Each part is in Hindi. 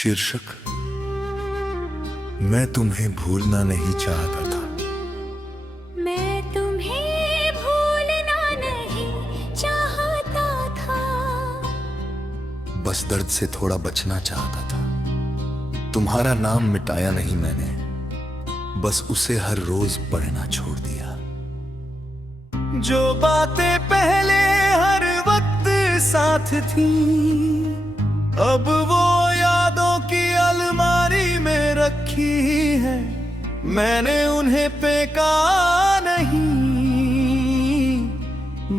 शीर्षक मैं तुम्हें भूलना नहीं चाहता था। मैं तुम्हें भूलना नहीं चाहता था, बस दर्द से थोड़ा बचना चाहता था। तुम्हारा नाम मिटाया नहीं मैंने, बस उसे हर रोज पढ़ना छोड़ दिया। जो बातें पहले हर वक्त साथ थी, अब वो यादों की अलमारी में रखी है। मैंने उन्हें फेंका नहीं,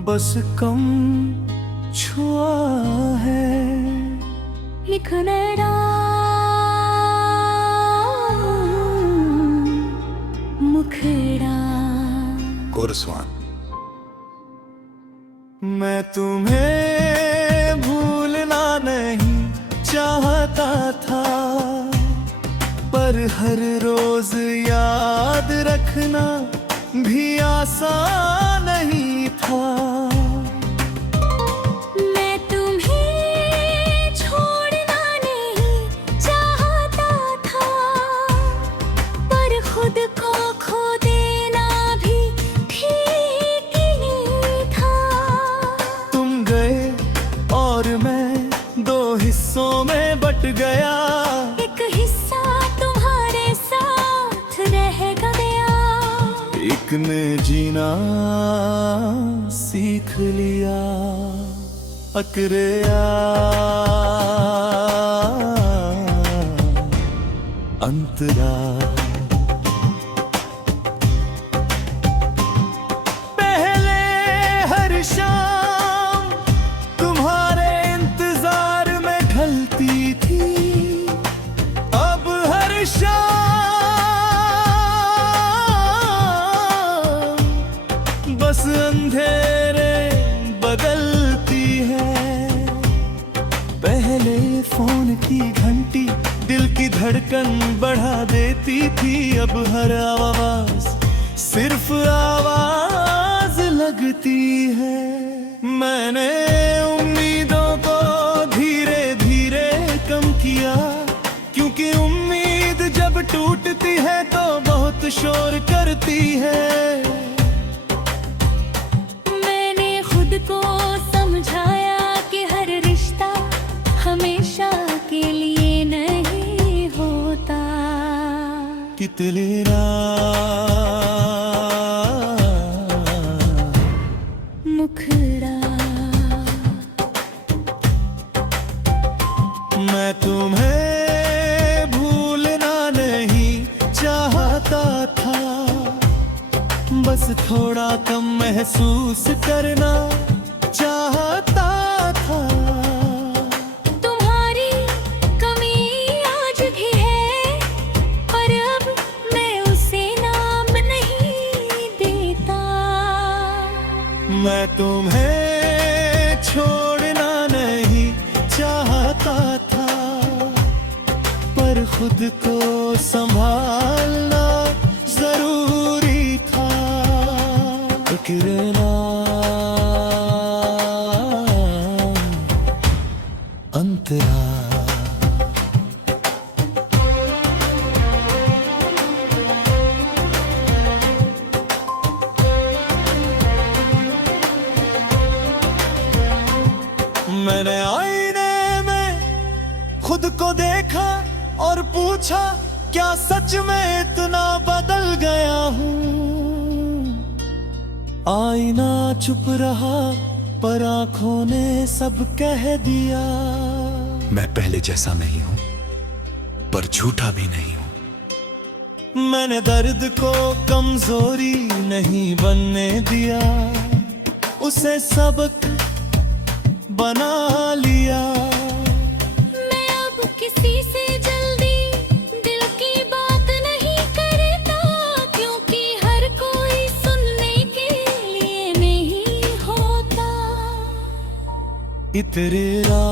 बस कम छुआ है। लिखना मुखड़ा कोरस्वान। मैं तुम्हें भूलना नहीं चाहता था, पर हर रोज याद रखना भी आसान नहीं था। मैं तुम्हें छोड़ना नहीं चाहता था, पर खुद को खो देना भी ठीक नहीं था। तुम गए और मैं दो हिस्सों में बट गया। एक हिस्सा तुम्हारे साथ रह गया, एक ने जीना सीख लिया। अकरेया अंतरा। पहले हर शाम तुम्हारे इंतजार में ढलती थी, अब हर शाम बस अंधेरे बदलती है। पहले फोन की घंटी दिल की धड़कन बढ़ा देती थी, अब हर आवाज सिर्फ आवाज लगती है। मैंने उम्मीदों को धीरे धीरे कम किया, क्योंकि उम्मीद जब टूटती है तो बहुत शोर करती है। मैंने खुद को समझाया कि हर रिश्ता हमेशा के लिए नहीं होता। कितनी रात मुखड़ा मैं तुम्हें भूलना नहीं चाहता था, बस थोड़ा कम महसूस करना चाहता था। तुम्हारी कमी आज भी है, पर अब मैं उसे नाम नहीं देता। मैं तुम्हें छोड़ना नहीं चाहता था, पर खुद को संभालना जरूरी था। फिक्रना अंतरा। मैंने आईने में खुद को देखा और पूछा, क्या सच में इतना बदल गया हूँ? आईना चुप रहा, पर आंखों ने सब कह दिया। मैं पहले जैसा नहीं हूं, पर झूठा भी नहीं हूं। मैंने दर्द को कमजोरी नहीं बनने दिया, उसे सबक बना लिया। मैं अब किसी से जल्दी दिल की बात नहीं करता, क्योंकि हर कोई सुनने के लिए नहीं होता। इतरेरा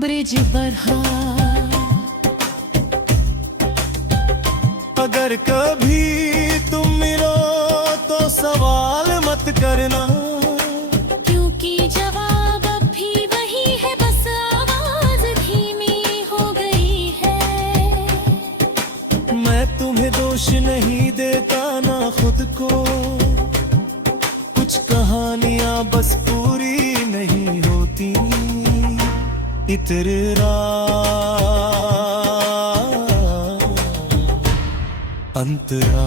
ब्रिज बढ़ा, अगर कभी तुम मिलो तो सवाल मत करना, क्योंकि जवाब अब भी तेरे अंतरा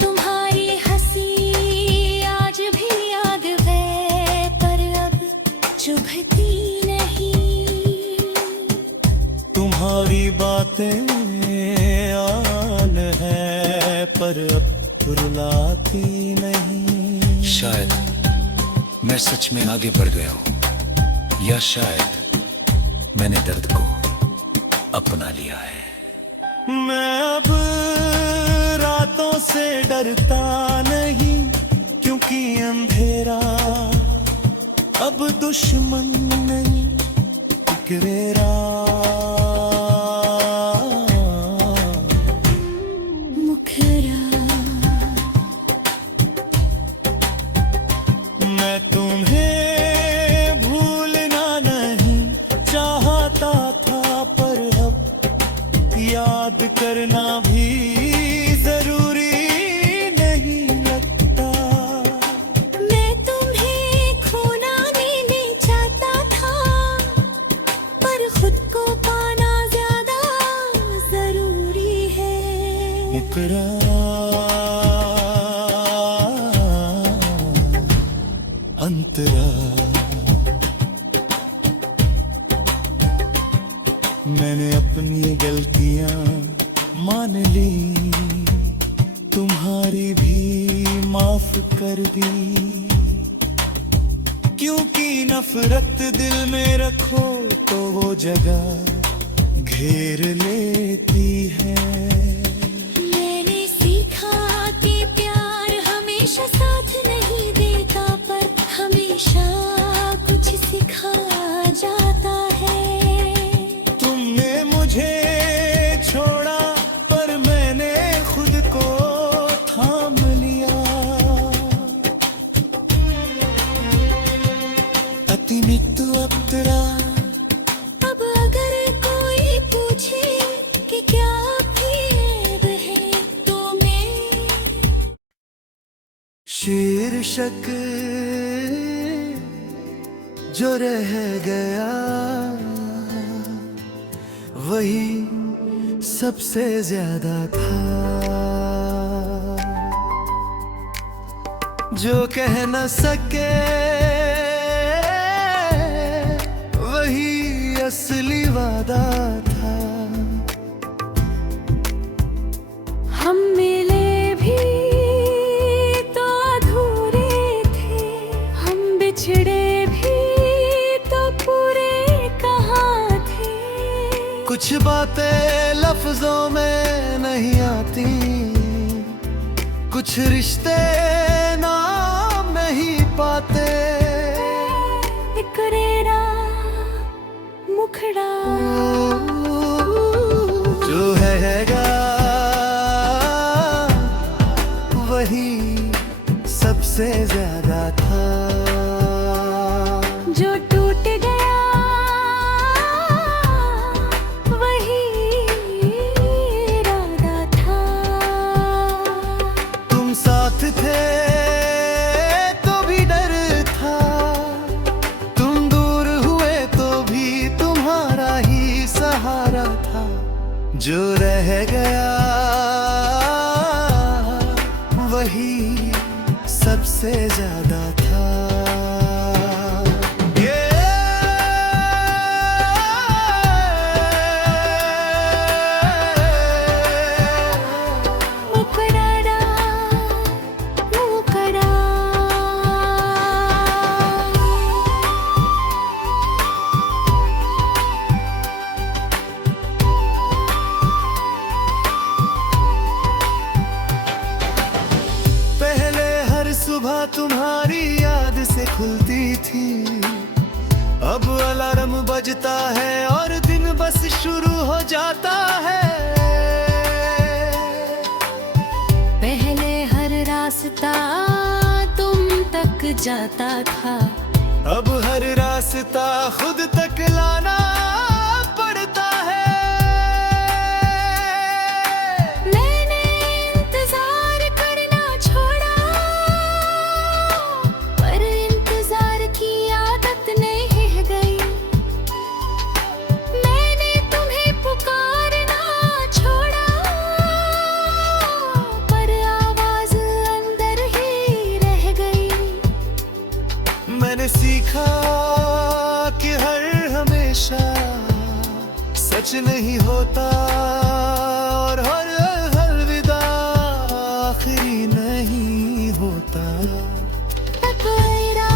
तुम्हारी हंसी आज भी याद है पर अब चुभती नहीं। तुम्हारी बातें आन है पर अब रुलाती नहीं। शायद मैं सच में आगे बढ़ गया हूं, या शायद मैंने दर्द को अपना लिया है। मैं अब रातों से डरता नहीं, क्योंकि अंधेरा अब दुश्मन नहीं। फिक्रेरा मुखरा मैं तुम्हें भूलना नहीं चाहता था, पर अब याद करना भी जरूरी नहीं लगता। मैं तुम्हें खोना नहीं चाहता था, पर खुद को पाना ज्यादा जरूरी है। मुकरा अंतरा मैंने अपनी गलतियां मान ली, तुम्हारी भी माफ कर दी। क्योंकि नफरत दिल में रखो तो वो जगह घेर लेती है। मैंने सीखा कि प्यार हमेशा साथ नहीं देता, पर हमेशा कुछ सिखा जाता है। तुमने मुझे छोड़ा पर मैंने खुद को थाम लिया। अतिमित्तु अप्तरा अब अगर कोई पूछे कि क्या भेद है, तो मैं शीर्षक जो रह गया वही सबसे ज्यादा था। जो कह न सके वही असली वादा था। हम मिले भी तो अधूरे थे, हम बिछड़े भी तो पूरे कहाँ थे। कुछ बातें लफ्जों में नहीं आती, कुछ रिश्ते नाम नहीं पाते। इकरेरा मुखड़ा जो हैगा वही सबसे ज्यादा था। जो टूट गया वही इरादा था। तुम साथ थे तो भी डर था, तुम दूर हुए तो भी तुम्हारा ही सहारा था। जो रह गया वही सबसे ज्यादा था। मुकररा मुकरा पहले हर सुबह तुम्हारी याद से खुलती थी, अब अलार्म बजता है और दिन बस शुरू हो जाता है। पहले हर रास्ता तुम तक जाता था। अब हर रास्ता खुद तक लाना पड़ता है। मैंने इंतजार करना छोड़ा, पर इंतजार की आदत नहीं गई। मैंने तुम्हें पुकारना छोड़ा, पर आवाज अंदर ही रह गई। मैंने सीखा कि हर हमेशा सच नहीं होता, और हर अलविदा आखिरी नहीं होता। तेरा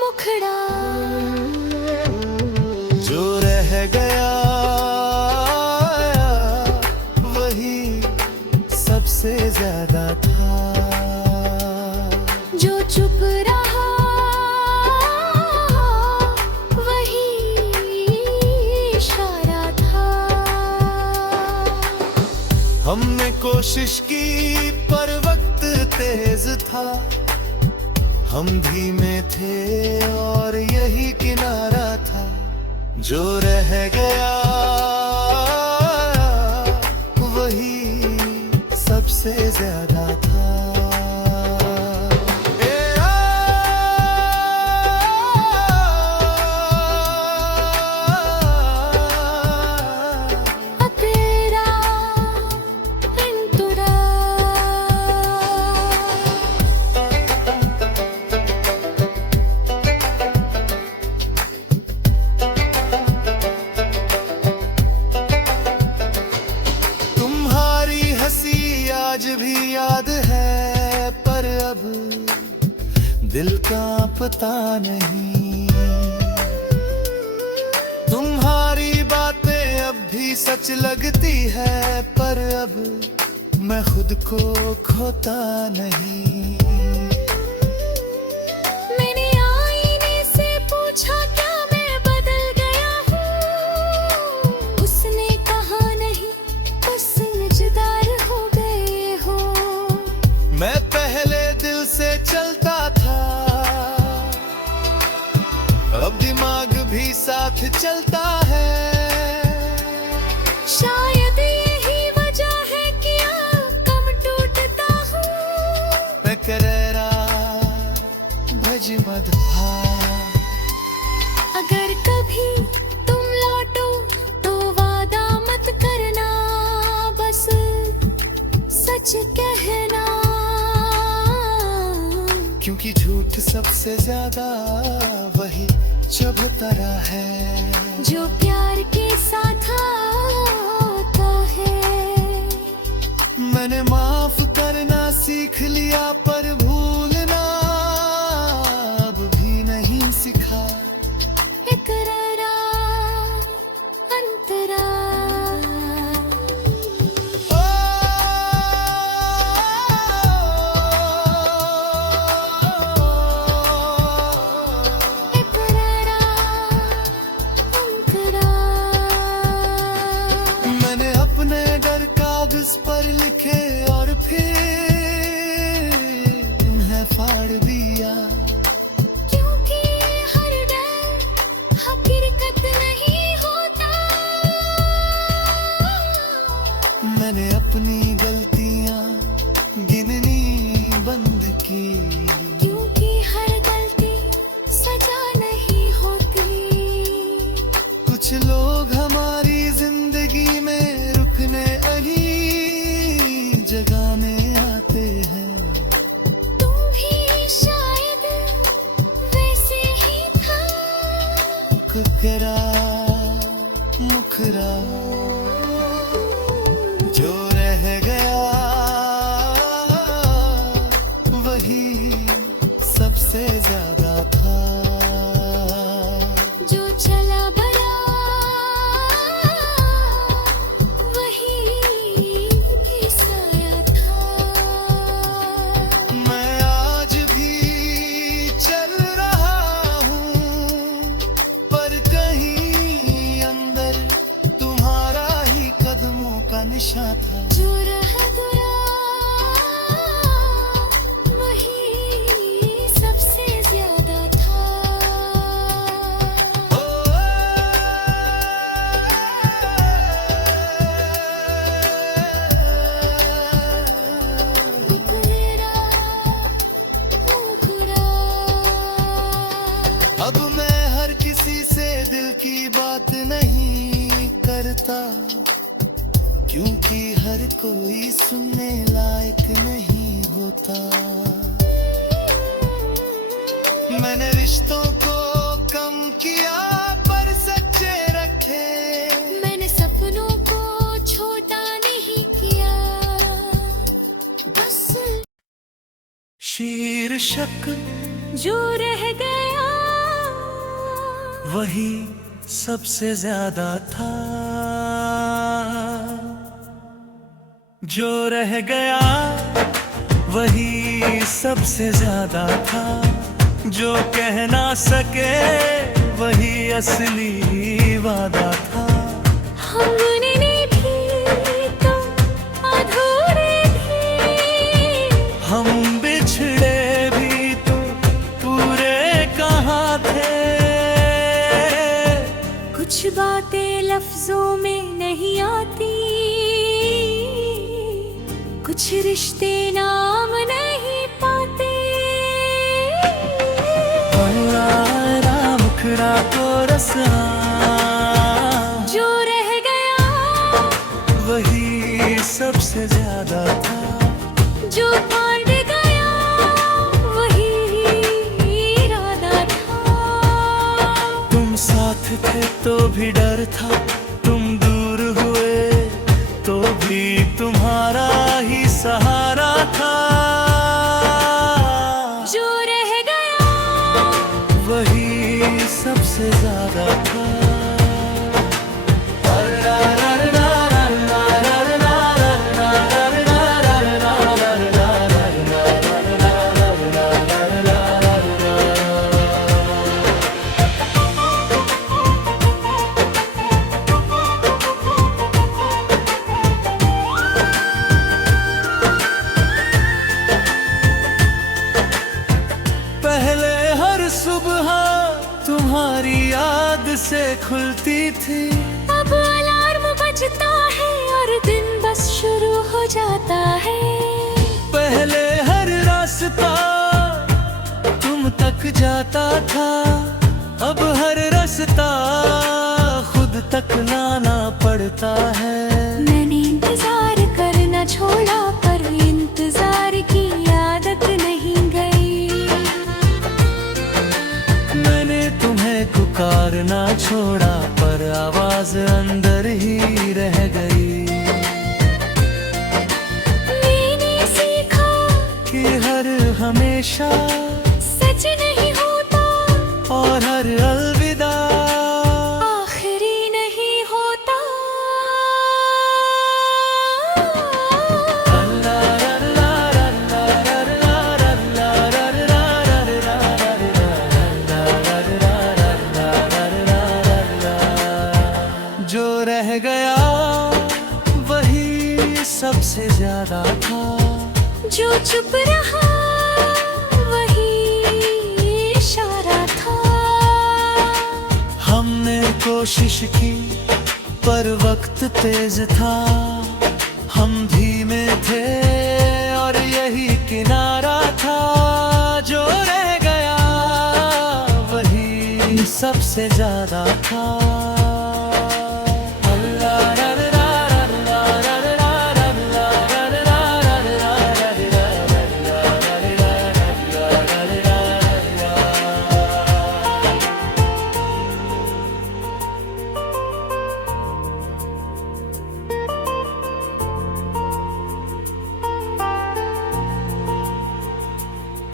मुखड़ा जो रह गया वही सबसे ज्यादा था। जो चुप रहा वही इशारा था। हमने कोशिश की पर वक्त तेज था। हम धीमे थे और यही किनारा था। जो रह गया वही सबसे ज्यादा था। तेरा इंतुरा तुम्हारी हंसी आज भी याद है, पर अब दिल का पता नहीं। तुम्हारी बातें अब भी सच लगती है, पर अब मैं खुद को खोता नहीं। मैंने आईने से पूछा क्या मैं बदल गया हूँ। उसने कहा नहीं, बस समझदार हो गए हो। मैं पहले दिल से चलता था, अब दिमाग भी साथ चलता है। शायद यही वजह है कि कम टूटता हूँ। पेकरेरा भज मत भा। अगर कभी तुम लौटो तो वादा मत करना, बस सच कहना। क्योंकि झूठ सबसे ज्यादा वही चुभता है। जो प्यार के साथ आता है। मैंने माफ करना सीख लिया, पर भूलना अब भी नहीं सिखा। इकरारा अंतरा इकरारा अंतरा। मैंने अपने डर कागज पर लिखे और फिर हर कोई सुनने लायक नहीं होता। मैंने रिश्तों को कम किया पर सच्चे रखे। मैंने सपनों को छोटा नहीं किया, बस शीर्षक जो रह गया वही सबसे ज्यादा था। जो रह गया वही सबसे ज्यादा था। जो कह ना सके वही असली वादा था। हमने भी तो अधूरे थे, हम बिछड़े भी तो पूरे कहाँ थे। कुछ बातें लफ्जों में नहीं आती, कुछ रिश्ते नाम नहीं पाते। मुखड़ा को रसना जो रह गया वही सबसे ज्यादा था। जो फाड़ गया वही इरादा था। तुम साथ थे तो भी डर था, तुम दूर हुए तो भी तुम्हारा ही सहारा था। जो रह गया वही सबसे ज्यादा था। पहले हर सुबह तुम्हारी याद से खुलती थी। अब अलार्म बजता है और दिन बस शुरू हो जाता है। पहले हर रास्ता तुम तक जाता था, अब हर रास्ता खुद तक लाना पड़ता है। मैंने इंतजार करना छोड़ा पर इंतजार की आदत नहीं गई। मैंने तुम्हें पुकारना छोड़ा पर आवाज अंदर ही रह गई। मैंने सीखा कि हर हमेशा सच नहीं होता और हर अलविदा आखिरी नहीं होता। जो रह गया वही सबसे ज्यादा था। जो चुप रहा वही इशारा था। हमने कोशिश की पर वक्त तेज था। हम धीमे थे और यही किनारा था। जो रह गया वही सबसे ज्यादा था।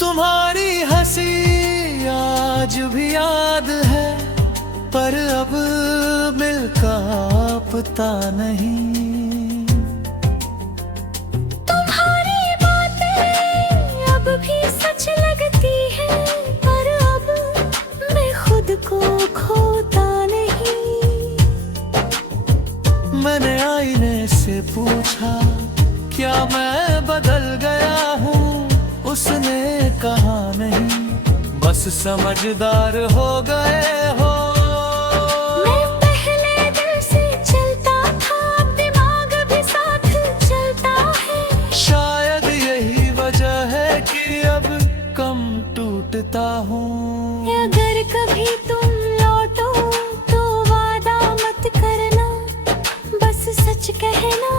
तुम्हारी हंसी आज भी याद है पर अब मिलका पता नहीं। तुम्हारी बातें अब भी सच लगती है पर अब मैं खुद को खोता नहीं। मैंने आईने से पूछा क्या मैं बदल गया हूँ। उसने कहा नहीं बस समझदार हो गए हो। मैं पहले दिल से चलता था, दिमाग भी साथ चलता है। शायद यही वजह है कि अब कम टूटता हूँ। अगर कभी तुम लौटो तो वादा मत करना, बस सच कहना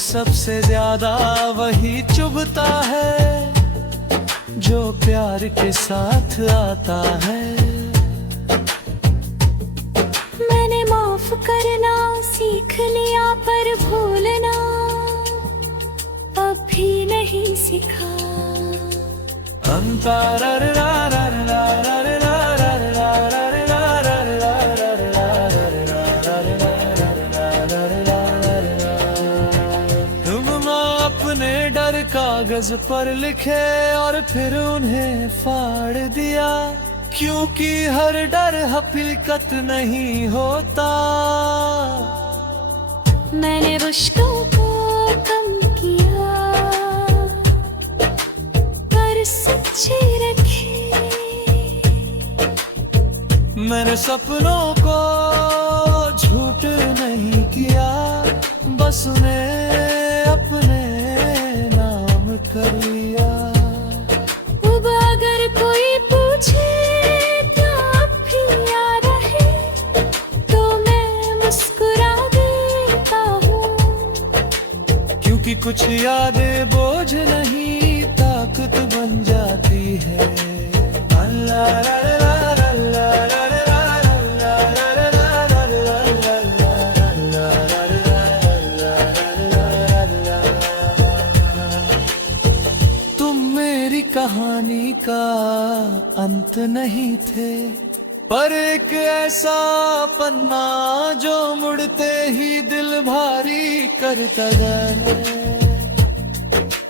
सबसे ज्यादा वही चुभता है जो प्यार के साथ आता है। मैंने माफ करना सीख लिया पर भूलना अब भी नहीं सीखा। तुम अपने डर कागज पर लिखे और फिर उन्हें फाड़ दिया, क्योंकि हर डर हकीकत नहीं होता। मैंने रिश्तों को कम किया पर सच्चे रखे। मैंने सपनों को झूठ नहीं किया, बस उन्हें अपने नाम कर लिया। अब अगर कोई पूछे क्या अब भी याद है तो मैं मुस्कुरा देता हूँ, क्योंकि कुछ यादें बोझ नहीं ताकत बन जाती है। तुम मेरी कहानी का अंत नहीं थे, पर एक ऐसा पन्ना जो मुड़ते ही दिल भारी करता गया।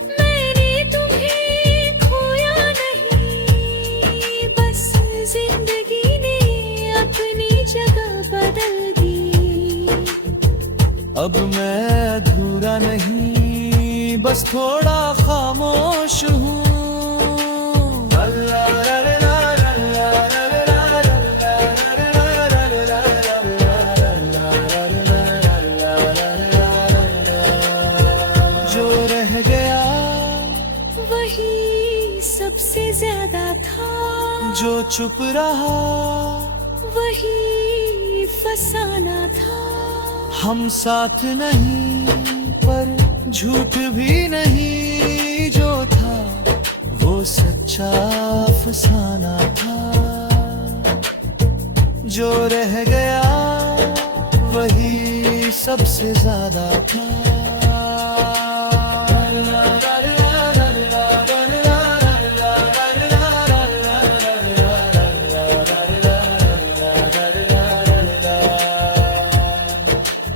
मैंने तुम्हें खोया नहीं, बस जिंदगी ने अपनी जगह बदल दी। अब मैं अधूरा नहीं, बस थोड़ा खामोश हूँ। जो रह गया वही सबसे ज्यादा था, जो चुप रहा वही फसाना था। हम साथ नहीं पर झूठ भी नहीं, जो था वो सच्चा फसाना था। जो रह गया वही सबसे ज्यादा था।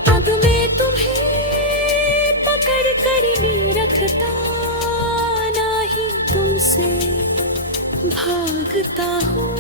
अब मैं तुम्हें पकड़ कर नहीं रखता, ना ही तुमसे भागता हूँ।